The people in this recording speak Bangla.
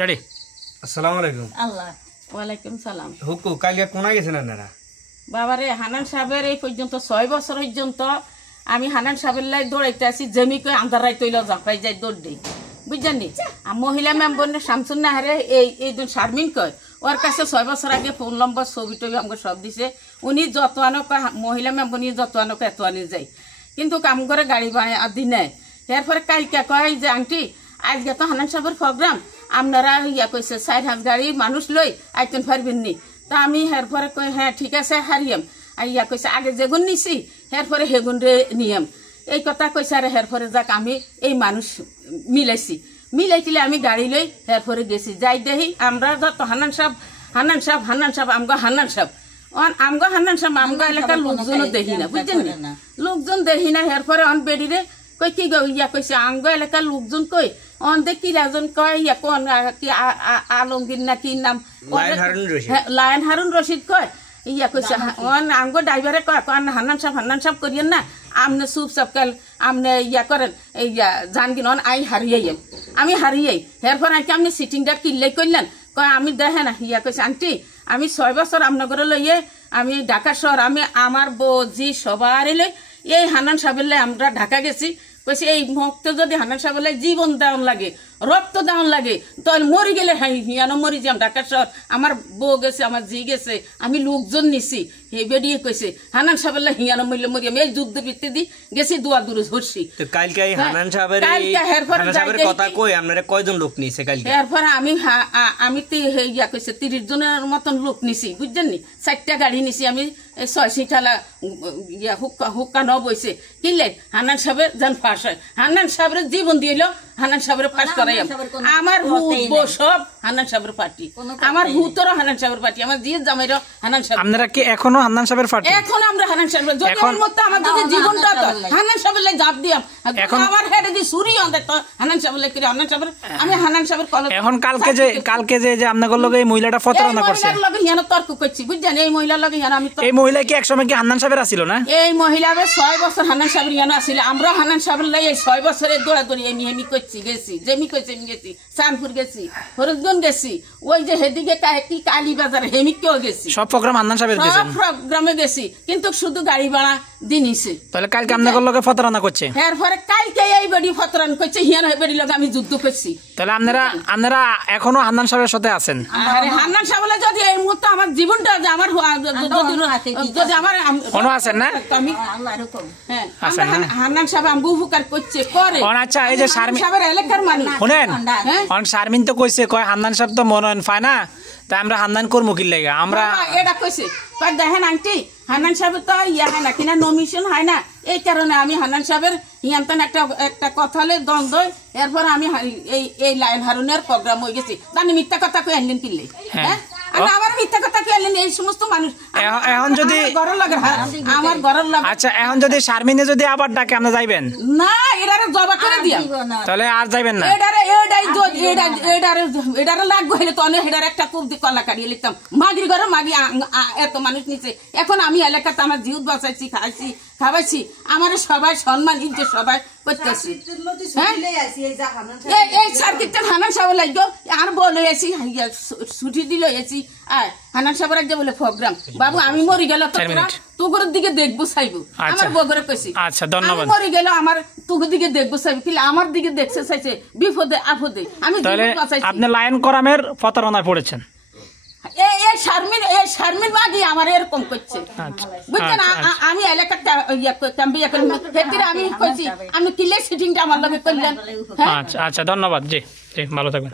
রেডি। আসসালামু আলাইকুম। আল্লাহ ওয়ালাইকুম সালাম। হুকু কালকে কোনা গেছেন আপনারা? বাবারে হানান সাহেবের এই পর্যন্ত 6 বছর পর্যন্ত আমি হানান সাহেবের লাই দৌড়াইতে আসি, জমি কই আন্ধারাই তৈল জাপাই যাই দৌড় দিই, বুঝছেন নি? মহিলা মেম্বার শামসুন নাহারে এই শারমিন কয় ওর কাছে 6 বছর আগে ফোন নম্বর ছবি টবি আমাকে সব দিছে। উনি যত আনো মহিলা মেম্বার নিয়ে যত আনো এত আনি যায়, কিন্তু কাম করে গাড়ি আদি নেয়। এরপরে কালকে কয় যে আন্টি আজকে তো হানান সাহেবের প্রোগ্রাম, আপনারা ইয়া কইছে 4,000 গাড়ি মানুষ লই আইতেন পারবেন নি? তা আমি এরপরে কই হ্যাঁ ঠিক আছে হারিয়াম। আর ইয়া কইছে আগে যেগুন নিছি এরপরে হেগুন রে নিয়ম, এই কথা কইছে। আর এরপরে যাক আমি এই মানুষ মিলাইছিলে আমি গাড়ি লই এরপরে গেছি, যাই দেখি আমরা যত হানান সাহেব আমগো হানান সাহেব আমগো এলাকার লোকজনও দেখি না, বুঝছেন না? লোকজন দেখি না। এরপরে অন বেড়িরে কই কি গো ইয়া কইছে আমগো এলাকার লোকজন কই অন দেখি রাজন কয় ইয়া কোন কি আলমগীর না কি নাম, লায়ন হারুন রশিদ কয় ইয়া কইছে অন আমগো ড্রাইভারে কয় হান্নান সাহেব করিয়েন না, আমনে সুপ সবকাল আমনে ইয়া করেন এই জানগিন অন আই হারিয়ে আমি হারিয়েই। এরপর আইকে আপনি সিটিংটা কিনলেই করলেন, কয় আমি দেখে না ইয়া কইছে আন্টি আমি 6 বছর আপনার লইয়ে আমি ঢাকা শহর আমি আমার বৌজি সবারই লই এই হান্নান সাহেবের লাই আমরা ঢাকা গেছি। কইছে এই মুহূর্তে যদি হান্নান সাহেবের লাই জীবন দেওয়ান লাগে রক্ত দেওয়ান লাগে তাহলে মরি গেলে হিয়ানো মরি যাম ঢাকা শহর। আমার বউ গেছে আমার জি গেছে আমি লোকজন নিছি, এই বেরিয়ে কইছে হান্নান সাহেবের লাই হিয়ানো মরিলে মরি আমি এই যুদ্ধ বৃত্তি দি গেছি দুয়া দূরে ধরছি। কালকে হান্নান সাহেবের কথা কই আপনারা কয়জন লোক নিছে কালকে? এরপর আমি ইয়া কইছে 30 জনের মতন লোক নিছি, বুঝছেন নি? 4টা গাড়ি নিছি আমি 6 সিটালা ইয়া হুক্কা ন বইছে কিনলে হান্নান সাহেবের যেন ফাঁস হয়। হান্নান সাহেবের জীবন দিল হান্নান সাহেবের ফাঁস করাই আমার ভূত সব হান্নান সাহেবের পার্টি, আমার ভূতরও হান্নান সাহেবের পার্টি, আমার জিয়ে জামাইরও হান্নান সাহেব। আপনারা কি এখনো হান্নান সাহেবের পার্টি? এখন আমরা হান্নান সাহেবের যদি এর মধ্যে আমার যদি জীবনটা হান্নান সাহেবের লাই জাপ দিয়াম এখন আমার হেডে দি সুরি অন্ধে তো হান্নান সাহেবের লাই কি হান্নান সাহেবের আমি হান্নান সাহেবের কল এখন কালকে যে আপনাদের লগে এই মহিলাটা ফতরানা করছে এই লগে হিয়ানো তর্ক করছি, বুঝছেন? এই মহিলার লগে হিয়ানো আমি এই মহিলা কি একসময় কি হান্নান সাহেবের আছিল না? এই মহিলাবে 6 বছর হান্নান সাহেবের হিয়ানো আছিল, আমরা হান্নান সাহেবের লাই এই 6 বছরের দৌড়াদৌড়ি এমি করছি গেছি, যেমি কইছে আমি গেছি চাঁদপুর গেছি ফরিদগঞ্জ গেছি, ওই যে হেদিকে কি কালীবাজার হেমিকেও গেছি, সব প্রোগ্রাম হান্নান সাহেবের গেছেন, সব প্রোগ্রামে গেছি, কিন্তু শুধু গাড়ি ভাড়া দিনিছে। তাহলে কালকে আপনাদের লগে ফতরানা করছে, এরপরে কালকে এই বেডি ফতরান করছে হিয়ানো বেডি লগে আমি যুদ্ধ করছি। তাহলে আপনারা এখনো হান্নান সাহেবের সাথে আছেন? আরে হান্নান সাহেব যদি এই মুহূর্তে আমার জীবনটা যে আমার যদি আমার কোনো আছেন না আমি হ্যাঁ হান্নান সাহেব আমগো উপকার করছে করে। আচ্ছা এই যে শারমিন সাহেবের এলাকার মানুষ শুনেন, শারমিন তো কইছে কয় হান্নান সাহেব তো মনোনয়ন পায় না, তাই আমরা হান্নান করবো কি লাগে আমরা এটা কইছে কয় দেখেন আন্টি হান্নান সাহেব তো ইয়া হয় না কিনা নমিশন হয় না, এই কারণে আমি হান্নান সাহেবের ইয়ান্তান একটা কথা হলে দ্বন্দ্ব। এরপর আমি এই লাইন হারুনের প্রোগ্রাম হয়ে গেছি, জানি মিথ্যা কথা কই আনলেন কিনলে হ্যাঁ আবার মিথ্যা কথা কই আনলেন এই সমস্ত মানুষ এখন যদি ঘরের লাগে আমার ঘরের লাগে। আচ্ছা এখন যদি শারমিনে যদি আবার ডাকে আপনি যাইবেন না? এটারে জবা করে দিয়া তাহলে আর যাইবেন না? এটারে লাগবে হইলে তো অনেক এটার একটা কুব দিয়ে কলা কাটিয়ে লিখতাম মাগির ঘরে মাগি এত মানুষ নিচে। এখন আমি এলাকাতে আমার জিউত বাঁচাইছি খাওয়াইছি আমার সবাই সম্মান ইজ্জত সবাই করতেছি। এই সার্কিটটা হান্নান সাহেব লাগবে আর বলে আছি ছুটি দিল এসি আর হান্নান সাহেবের আগে বলে প্রোগ্রাম বাবু আমি মরি গেল তোর দিকে দেখবো চাইবো আমার বগরে কইছি। আচ্ছা ধন্যবাদ। মরি গেল আমার তোর দিকে দেখবো চাইবো কি আমার দিকে দেখছে চাইছে বিপদে আপদে আমি আপনি লায়ন করামের প্রতারণায় পড়েছেন। শারমিন মাগি আমার এরকম করছে, বুঝছেন? আমি এলাকাটা আমি কইছি আমি কিলে সিটিংটা আমার লগে করলেন। আচ্ছা ধন্যবাদ, জি ভালো থাকবেন।